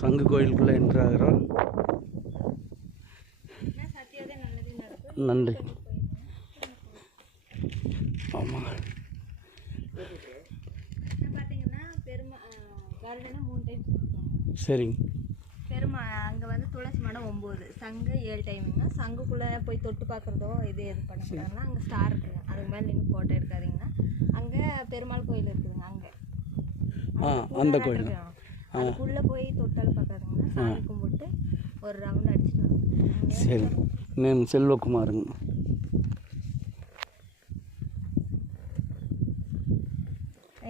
சங்கு கோயிலுக்குள்ளே என்ட்ரு ஆகிறோம். நன்றி. ஆமாம், சரிங்க. அங்கே வந்து துளசி மடம் 9, சங்கு 7 டைமுங்க. சங்குக்குள்ளே போய் தொட்டு பார்க்குறதோ இது பண்ணக்கூடாதுன்னா அங்கே ஸ்டார் இருக்குதுங்க. அதுக்கு மேலே நின்று ஃபோட்டோ எடுக்காதீங்கன்னா. அங்கே பெருமாள் கோயில் இருக்குதுங்க. அங்கே அந்த கோயில் அதுக்குள்ளே போய் தொட்டாலும் பார்க்காதுங்கன்னா சாமி கும்பிட்டு ஒரு ரவுண்ட் அடிச்சுட்டு வரும். சரி, நேம் செல்வகுமாருங்க.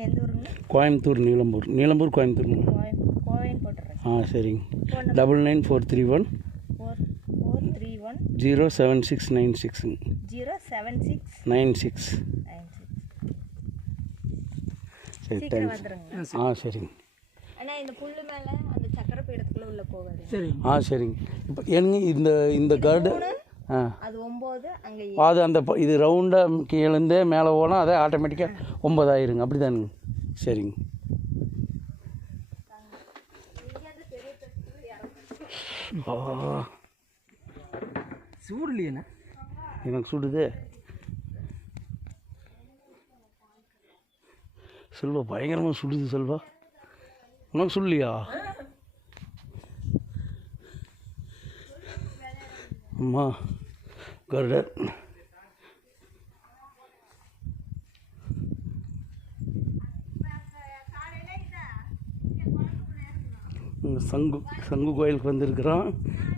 எந்த ஊருங்க? கோயம்புத்தூர், நீலம்பூர் கோயம்புத்தூர். கோவைன்னு போட்டுறேன். சரிங்க. 99431 07696 07696 சரி, தேங்க்ஸ். சரிங்க. ஆனால் இந்த புல்லு மேலே அந்த சக்கரை பீடத்துக்குள்ளே உள்ள போகாது. சரி. சரிங்க. இப்போ எனக்கு இந்த கார்டு அது 9 அங்கே அது அந்த இது ரவுண்டாக கீழேருந்தே மேலே போனால் அதே ஆட்டோமேட்டிக்காக 9 ஆயிருங்க. அப்படி தானுங்க? சரிங்க. சூடு இல்லையா? எனக்கு சுடுது. செல்வா பயங்கரமாக சுடுது. செல்வா உனக்கு சுடலையா? அம்மா கருடர் சங்கு கோயிலுக்கு வந்திருக்கிறோம்.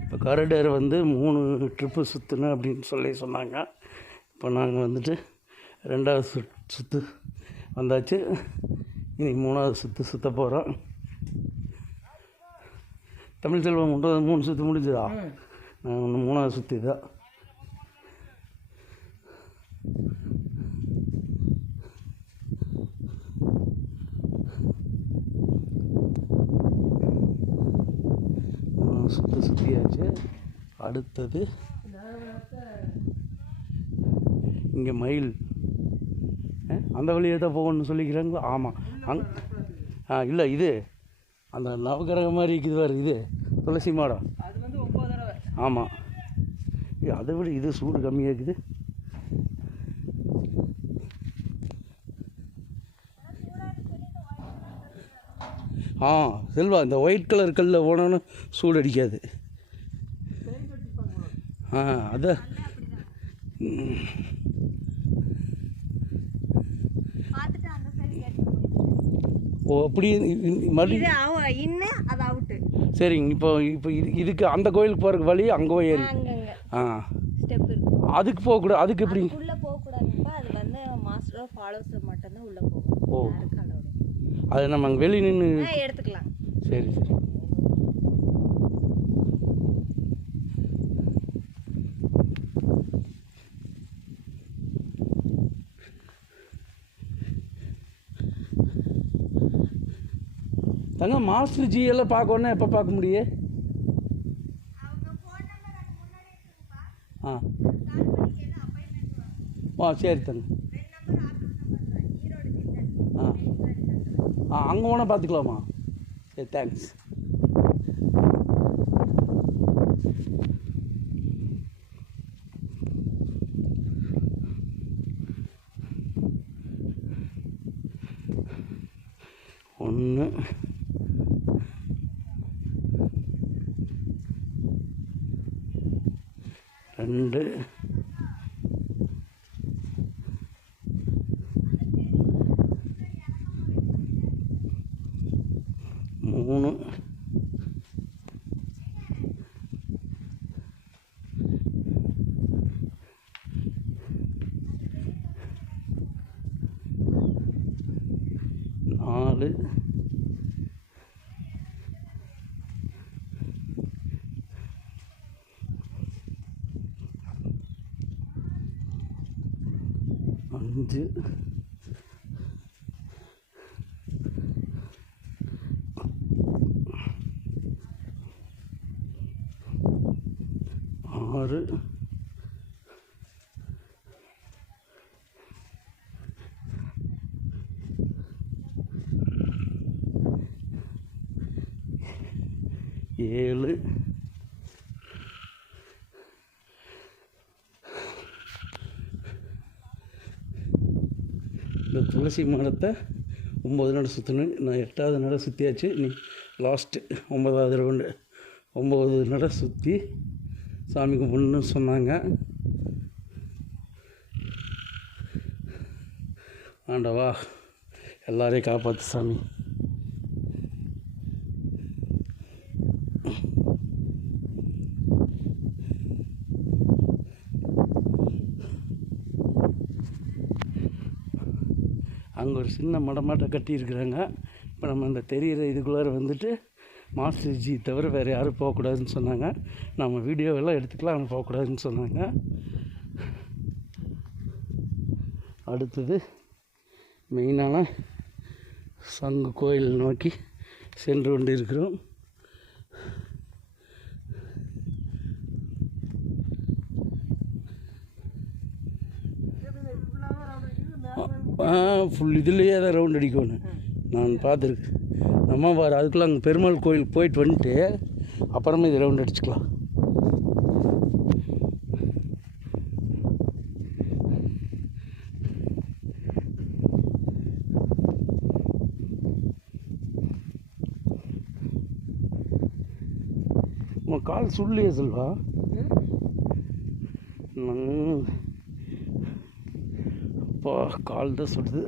இப்போ கருடர் வந்து 3 ட்ரிப்பு சுற்றணும் அப்படின்னு சொன்னாங்க. இப்போ நாங்கள் வந்துட்டு 2வது சுற்று வந்தாச்சு. இனி 3வது சுற்ற போகிறோம். தமிழ் செல்வம் 3 சுற்று முடிஞ்சுதா? நான் ஒன்று 3வது சுற்று தான். சுற்றியாச்சு. அடுத்தது இங்கே மயில் அந்த வழியே தான் போகணும்னு சொல்லிக்கிறாங்களோ. ஆமாம், இல்லை இது அந்த நவகிரகம் மாதிரி இருக்குது வேறு. இது துளசி மாடம். ஆமாம், அதை விட இது சூடு கம்மியாக இருக்குது. செல்வா இந்த ஒயிட் கலர் கல்லில் போனோன்னு சூடு அடிக்காது. அதான் அப்படி சரிங்க. இப்போ இதுக்கு அந்த கோயிலுக்கு போகிறதுக்கு வழி அங்கே போய் ஏறி அதுக்கு போகக்கூடாது. அதுக்கு எப்படி? அது நம்ம அங்கே வெளியே நின்று எடுத்துக்கலாம். சரி சரி. தங்க மாஸ்டர் ஜி எல்லாம் பார்க்கணுன்னா எப்போ பார்க்க முடியும்? சரி தங்க. அங்கே போனால் பார்த்துக்கலாமா? சரி, தேங்க்ஸ். ஒன்று 2 3 4 5 6 7 7 இந்த துளசி மரத்தை 9 நடை சுற்றணும். நான் 8வது நடை சுற்றியாச்சு. நீ லாஸ்ட்டு 9வது ரவுண்டு 9 நடை சுற்றி சாமி கும்பிடணும்னு சொன்னாங்க. ஆண்டவா எல்லாரையும் காப்பாற்று சாமி. அங்கே ஒரு சின்ன மடமாட்டை கட்டியிருக்கிறாங்க. இப்போ நம்ம இந்த தெரிகிற இதுக்குள்ளார வந்துட்டு மாஸ்டர் ஜி தவிர வேறு யாரும் போகக்கூடாதுன்னு சொன்னாங்க. நம்ம வீடியோவெல்லாம் எடுத்துக்கலாம், அவங்க போகக்கூடாதுன்னு சொன்னாங்க. அடுத்தது மெயினான சங்கு கோயில் நோக்கி சென்று கொண்டு இருக்கிறோம். ஃபுல் இதுலேயே தான் ரவுண்ட் அடிக்கணும். நான் பார்த்துருக்கேன். நம்ம பாரு அதுக்குள்ளே அங்கே பெருமாள் கோயிலுக்கு போயிட்டு வந்துட்டு அப்புறமா இது ரவுண்ட் அடிச்சுக்கலாம். உன் கால் சுள்ளியே செல்வா. அப்பா கால் தான் சுடுது.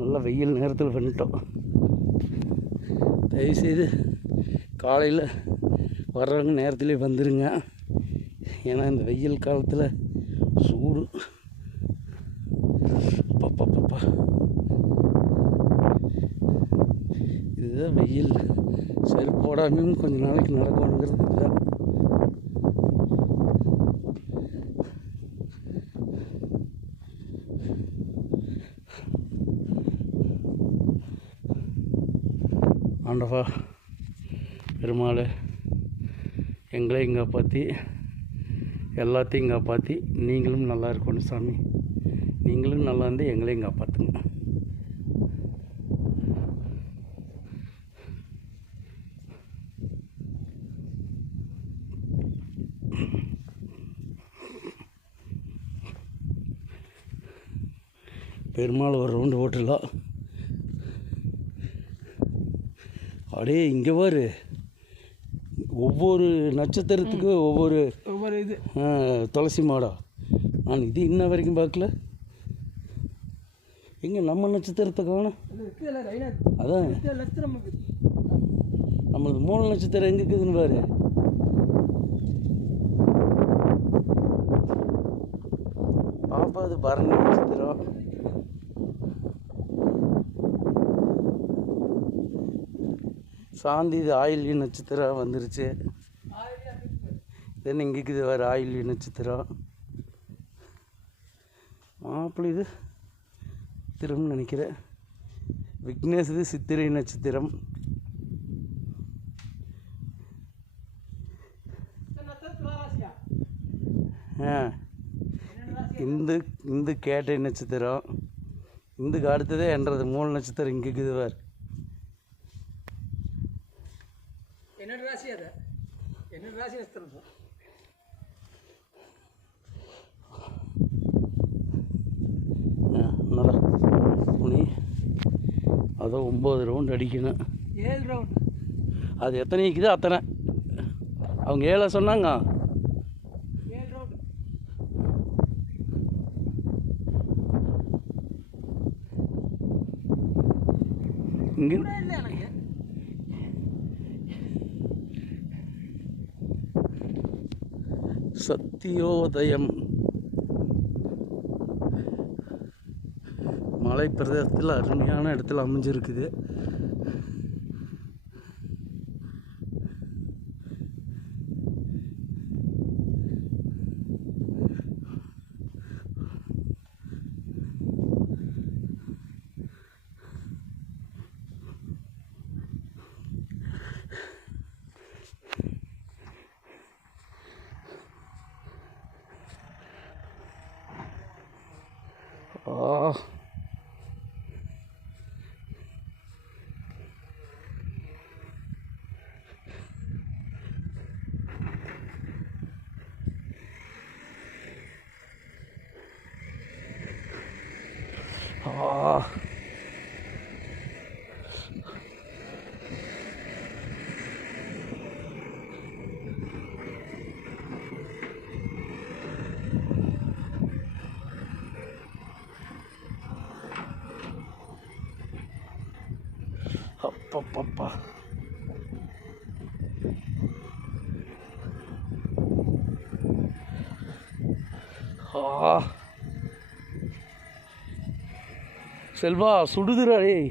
நல்லா வெயில் நேரத்தில் வந்துட்டோம். தயவுசெய்து காலையில் வர்றவங்க நேரத்துலேயே வந்துடுங்க. ஏன்னா இந்த வெயில் காலத்தில் சூடு பப்பா. இதுதான் வெயில். சரி போடாமல் கொஞ்சம் நாளைக்கு நடக்கணுங்கிறது இதுதான். ஆண்டவா பெருமாள் எங்களையும் காப்பாற்றி எல்லாத்தையும் காப்பாற்றி நீங்களும் நல்லா இருக்கணும் சாமி. நீங்களும் நல்லா இருந்து எங்களையும் காப்பாற்றுங்க. பெருமாள் ஒரு ரவுண்டு ஓட்டலாம். அப்படியே இங்கே பாரு, ஒவ்வொரு நட்சத்திரத்துக்கும் ஒவ்வொரு இது துளசி மாடம். நான் இது இன்ன வரைக்கும் பார்க்கல. எங்கே நம்ம நட்சத்திரத்தை காணும்? அதான் நம்மளுக்கு 3 நட்சத்திரம் எங்கே இருக்குதுன்னு பாரு. பாப்பா அது பரணி நட்சத்திரம். சாந்தி இது ஆயில்ய நட்சத்திரம் வந்துருச்சு. தென் இங்கே இருக்குது வேறு ஆயில்ய நட்சத்திரம். மாப்பிள்ளை இது திரும்ப நினைக்கிறேன். விக்னேஷ் இது சித்திரை நட்சத்திரம். இந்து கேட்டை நட்சத்திரம். இந்துக்கு அடுத்ததே என்றது 3 நட்சத்திரம் இங்கே இருக்குது வேறு. என்னோட ராசி அது, என்னோட ராசி நட்சத்திரம். நல்லா துணி அதை 9 ரவுண்டு அடிக்கணும். 7 ரவுண்டு. அது எத்தனை இருக்குதோ அத்தனை. அவங்க 7 சொன்னாங்க. 7 ரவுண்டு. இங்கே இல்லை எனக்கு சத்தியோதயம் மலை பிரதேசத்தில் அருமையான இடத்துல அமைஞ்சிருக்குது. ஆ செல்வா சுடுதுடா டேய்.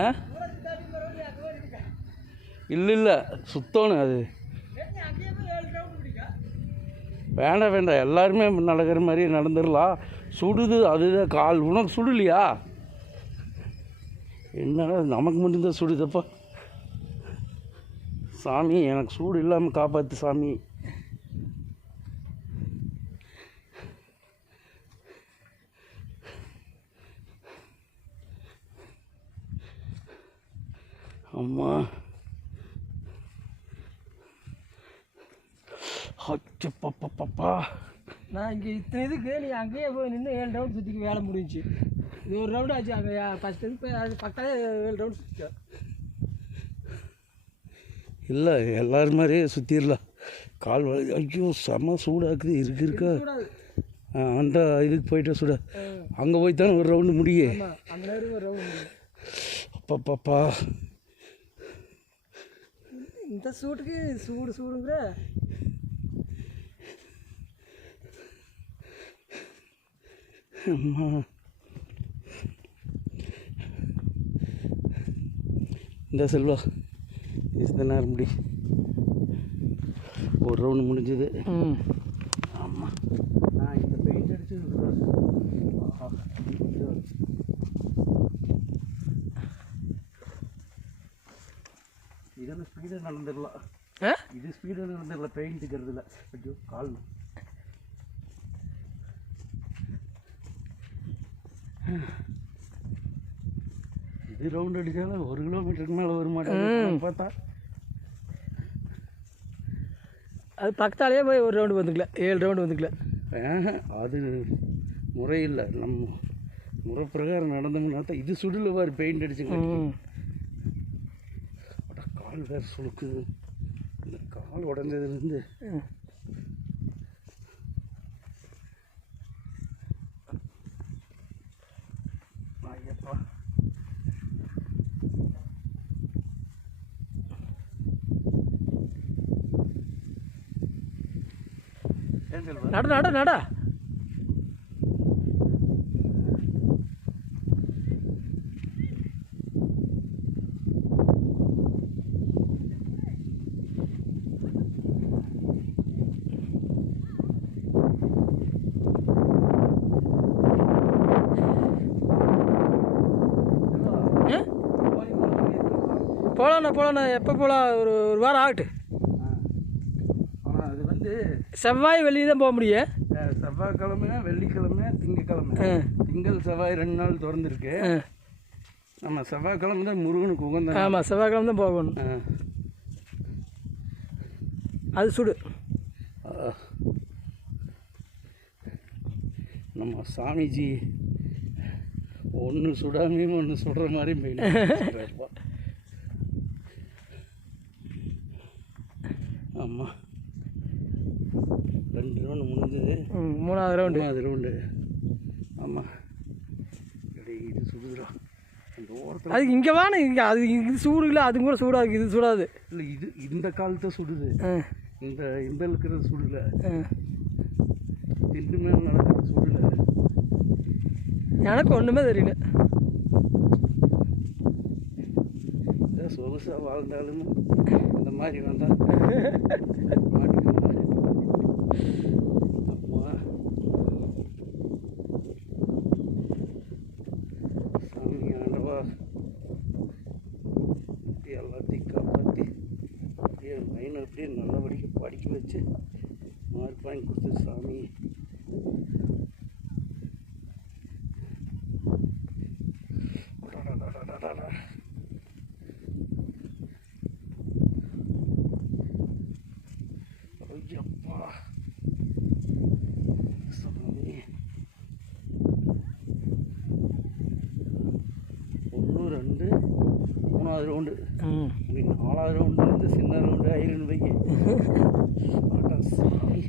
ஆ இல்லை இல்லை சுத்தணும் அது. வேண்டாம் வேண்டாம், எல்லாருமே நடக்கிற மாதிரி நடந்துடலாம். சுடுது அதுதான் கால். உனக்கு சுடலையா? என்னடா நமக்கு மட்டும்தான் சுடுதப்பா. சாமி எனக்கு சூடு இல்லாமல் காப்பாற்று சாமி. அம்மா அச்சப்பப்பப்பா. நான் இங்கே இத்தனை இதுக்கு நீ அங்கேயே போய் நின்று 7 ரவுண்ட் சுற்றிக்கு வேலை முடிஞ்சிச்சு. இது ஒரு ரவுண்டு ஆச்சு. அங்கே ஃபஸ்ட்டு இது போய் அது பக்கத்தாலே 7 ரவுண்ட் சுற்றிக்க. இல்லை எல்லாரும் மாதிரியே சுற்றிடலாம். கால் வலி. ஐயோ செம சூடாக்குது. இருக்கா அந்த இதுக்கு போயிட்டு சுட. அங்கே போய் தானே ஒரு ரவுண்டு முடியே. அந்த நேரம் ஒரு ரவுண்டு முடியும். அப்பப்பப்பா இந்த சூட்டுக்கு சூடுங்கிற. அம்மா இந்த செல்வா இந்த நேரம் முடி. ஒரு ரவுண்டு முடிஞ்சது. ஆமாம் நான் இந்த பெயிண்ட் அடிச்சு இதெல்லாம் ஸ்பீடாக நடந்துடலாம். இது ஸ்பீடாக நடந்துடலாம் பெயிண்ட்டுக்கிறதுல. ஐயோ கால். இது ரவுண்ட் அடித்தாலும் 1 கிலோமீட்டருக்கு மேலே வர மாட்டேன் பார்த்தா. அது பக்கத்தாலேயே போய் ஒரு ரவுண்டு வந்துக்கல. 7 ரவுண்டு வந்துக்கல. அது முறையில்லை. நம்ம முறை பிரகாரம் நடந்தோம்னா தான். இது சுடில் வார் பெயிண்ட் அடிச்சுங்க. கால் வேறு சுழுக்குது. இந்த கால் உடஞ்சதுலேருந்து ஐயப்பா. நட நட நட. போகலாண்ணா எப்போ போகலாம்? ஒரு வாரம் ஆகட்டு. ஆனால் அது வந்து செவ்வாய் வெள்ளி தான் போக முடியும். செவ்வாய்க்கிழமை வெள்ளிக்கிழமை திங்கக்கிழமை. திங்கள் செவ்வாய் 2 நாள் திறந்துருக்கு. நம்ம செவ்வாய்க்கிழமை தான் முருகனுக்கு உகந்த. ஆமாம் செவ்வாய்க்கிழமை தான் போகணும். அது சுடு. நம்ம சாமிஜி ஒன்று சுடாமையும் ஒன்று சுடுற மாதிரி மெயின். ஆமாம் 2 ரவுண்டு முடிஞ்சது. 3வது ரவுண்டு. ஆமாம் இது சுடுதுடா அந்த ஓரத்தில். அதுக்கு இங்கே வாங்க. இங்கே அது இது சூடு இல்லை. அது கூட சூடாது. இது சூடாது. இல்லை இது இந்த காலத்தை சுடுது. இந்த இருக்கிறது சுடல. திண்டு மேலே நடக்கிறது சுடல. எனக்கு ஒன்றுமே தெரியல. சொகுசாக வாழ்ந்தாலும் இந்த மாதிரி வந்தால் சாமி ஆண்டவா எல்லாத்தையும் காப்பாற்றி என் பையனை அப்படியே நல்லபடியாக படிக்க வச்சு மார்க் வாங்கி கொடுத்து சாமி. ஐயப்பா சாமி. 1 2 3வது ரவுண்டு. 4வது ரவுண்டு வந்து சின்ன ரவுண்டு ஐரன் பைக்கு. சாமி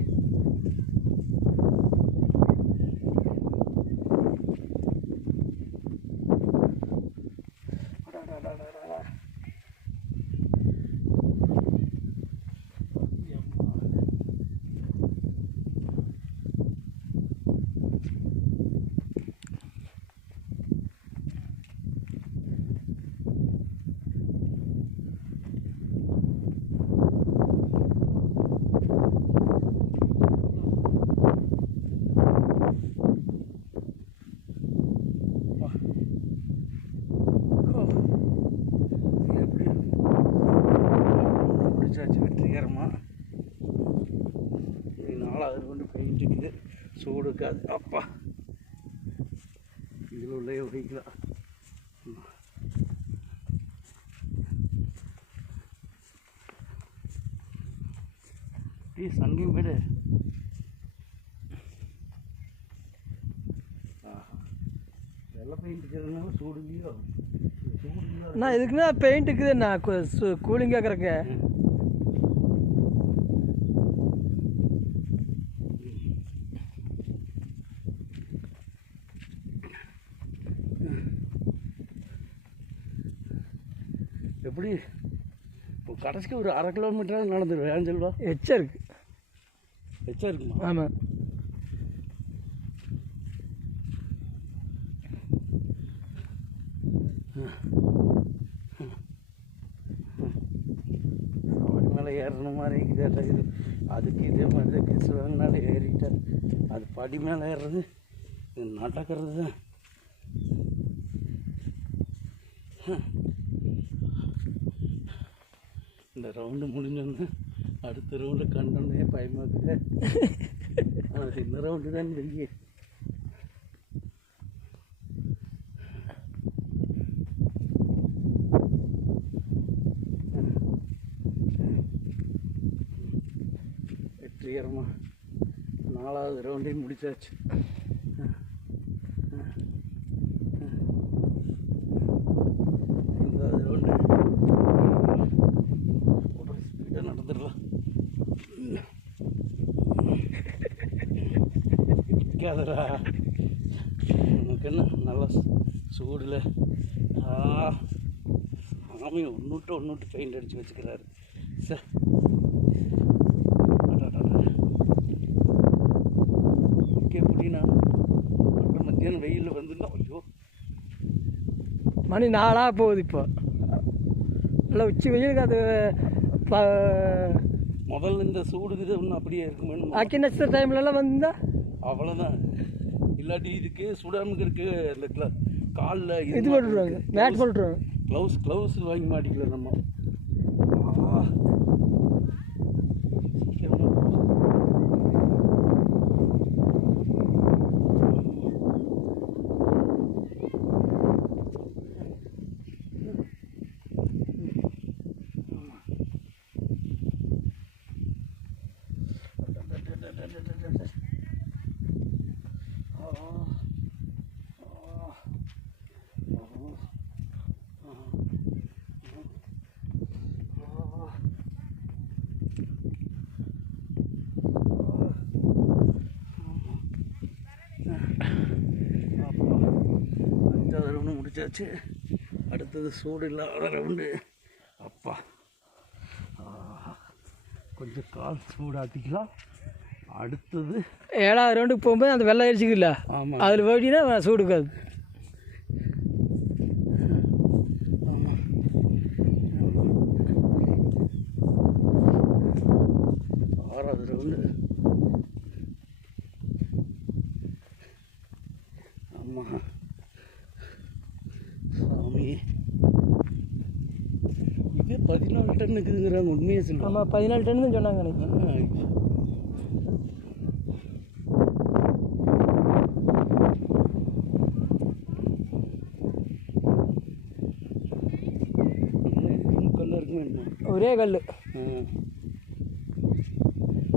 சூடு இருக்காது. அப்பா இதில் உள்ளே வைக்கலாம். சங்கையும் போய்டு. வெள்ளை பெயிண்ட் இருக்கிறதுனால சூடு இல்லையோ? சூடு இல்லை. நான் இதுக்குன்னா பெயிண்ட் இருக்குது, நான் கூலிங் கேட்குறேங்க. எப்படி இப்போ கடைசிக்கு ஒரு 1/2 கிலோமீட்டராக நடந்துடுவேன். ஏன் செல்வா? எச்சா இருக்கு. எச்சா இருக்குமா? ஆமாம். சவாரி மேலே ஏறின மாதிரி இருக்குது. அதுக்கு இதே மாதிரி தான் கிஸ் வாங்கினால ஏறிட்டார். அது படி மேலே ஏறுறது நடக்கிறது தான். இந்த ரவுண்டு முடிஞ்சோன்னு அடுத்த ரவுண்டு கண்டோன்னே பயமாக்குது. அது இந்த ரவுண்டு தான் வெய்ய. வெற்றிகரமாக 4வது ரவுண்டையும் முடிச்சாச்சு. 5வது ரவுண்டு ஒரு ஸ்பீடாக நடந்துடலாம். நிற்காதடா உனக்கு என்ன நல்லா சூடில். ஆமி ஒன்றுட்டு பெயிண்ட் அடித்து வச்சுக்கிறாரு. சார் எப்படின்னா மத்தியானம் வெயிலில் வந்துருந்தோம். ஐயோ மணி 4 போகுது. இப்போ நல்லா உச்சி வெயிலுக்கு அது முதல்ல இந்த சூடுக்குது ஒன்றும் அப்படியே இருக்குமே. அக்கி நட்சத்திர டைம்லலாம் வந்தா அவ்வளோதான். இல்லாட்டி இதுக்கு சுடாமுக்கு இருக்கு. இந்த காலில் இது போட்டுருவாங்க, மேட் போட்டுருவாங்க. க்ளவுஸ் வாங்கி மாட்டிக்கல நம்ம. முடிச்சாச்சு. அடுத்தது சூடு இல்லாத ரவுண்டு. அப்பா கொஞ்சம் கால் சூடாத்திக்கலாம். அடுத்தது 7வது ரவுண்டுக்கு போகும்போது அந்த வெள்ளை அரிசிக்குல்ல, ஆமாம், அதில் போயிட்டீங்கன்னா சூடுக்காது. ஆமாம். 6வது ரவுண்டு. ஆமாம் சாமி, இது 14 டன் இருக்குதுங்கிறாங்க. உண்மையே சொல்லுவாங்க. ஆமாம், 14 டன் தான் சொன்னாங்க எனக்கு. கல்ல இருக்குமே என்ன ஒரே கல்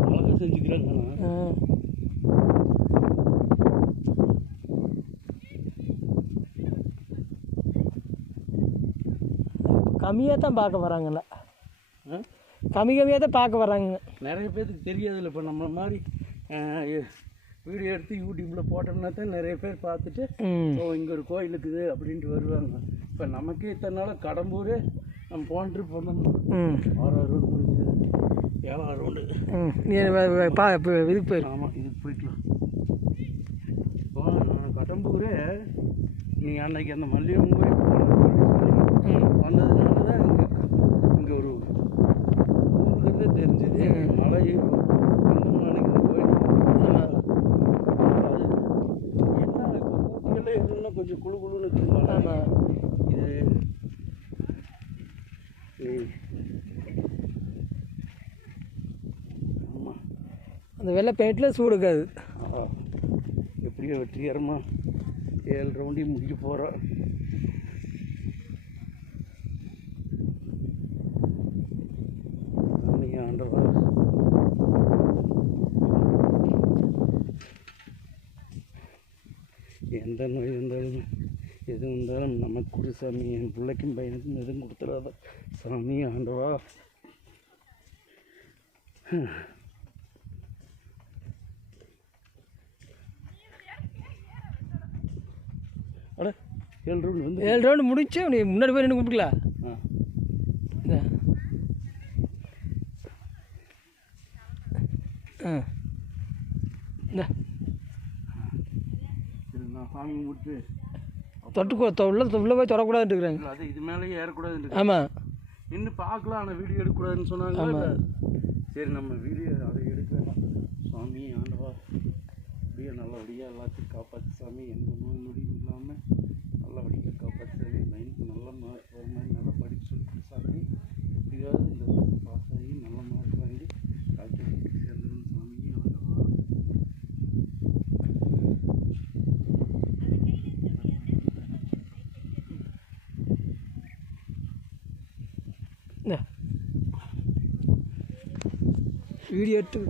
அழகாக செஞ்சுக்கிறாங்க. கம்மியாக தான் பார்க்க வராங்கல்ல, கம்மியாக தான் பார்க்க வராங்க. நிறைய பேருக்கு தெரியாதுல்ல. இப்போ நம்ம மாதிரி வீடியோ எடுத்து யூடியூப்பில் போட்டோம்னா தான் நிறைய பேர் பார்த்துட்டு ஓ இங்கே ஒரு கோயில் இருக்குது அப்படின்ட்டு வருவாங்க. இப்போ நமக்கே இத்தனை நாள் கடம்பூர் நம்ம போன ட்ரிப் வந்தோம். 6வது ரவுண்டு முடிஞ்சது. 7வது ரவுண்டு இதுக்கு போயிடும். ஆமாம், இதுக்கு போய்க்கலாம். இப்போ கடம்பூர் நீங்கள் அன்னைக்கு அந்த மல்லிகம் வந்ததுனால தான் இங்கே ஒரு ஊருக்குறதே தெரிஞ்சுது. மழை வந்தோம்னு நினைக்கிற கோயில். அது என்ன இப்போ ஊட்டியெல்லாம் எதுனா கொஞ்சம் குழு குழுன்னு இருக்குங்க. ஆமாம், இது ஆமாம், அந்த வெள்ளை பெயிண்டில் சூடுக்காது. வீடியோ வெற்றிகரமாக 7 ரவுண்டையும் முடிக்க போகிறோம். ஆண்டவா, எந்த நோய் வந்தாலும் எது வந்தாலும் நமக்கு கொடு சாமி, என் பிள்ளைக்கும் பையனுக்கும் எதுவும் கொடுத்துடாத சாமி ஆண்டவா. அட 7 ரவுண்டு வந்து 7 ரவுண்டு முடிச்சு நீ முன்னாடி போய் நின்று கும்பிட்டுக்கலாம். சரி, நான் சாமி கும்பிட்டு உள்ள போய் தொடக்கூடாதுன்னு இருக்கிறாங்க. அது இது மேலேயே ஏறக்கூடாதுன்னு. ஆமாம், இன்னும் பார்க்கலாம், ஆனால் வீடியோ எடுக்கக்கூடாதுன்னு சொன்னாங்க. சரி, நம்ம வீடியோ அதை எடுக்கலாம். சாமி ஆண்டவா, அப்படியே நல்லபடியாக எல்லாத்தையும் காப்பாற்று சாமி. எந்த நோய் நொடியும் இல்லாமல் நல்லபடியாக காப்பாற்று சாமி. 9th நல்ல மார்க் வர மாதிரி நல்லா படிக்க சொல்லி சாமி. எப்படியாவது இந்த வருஷம் பாஸ் ஆகி நல்ல மார்க் வாங்கி காலேஜ் சேர்ந்துடும் சாமி ஆண்டவா. வீடியோ எடுத்து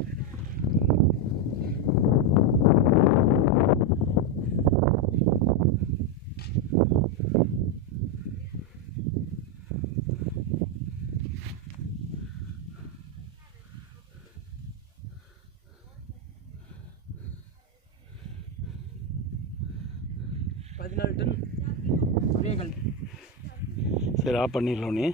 $14 டன். சரி, ஆஃப் பண்ணிடலாம் நீ.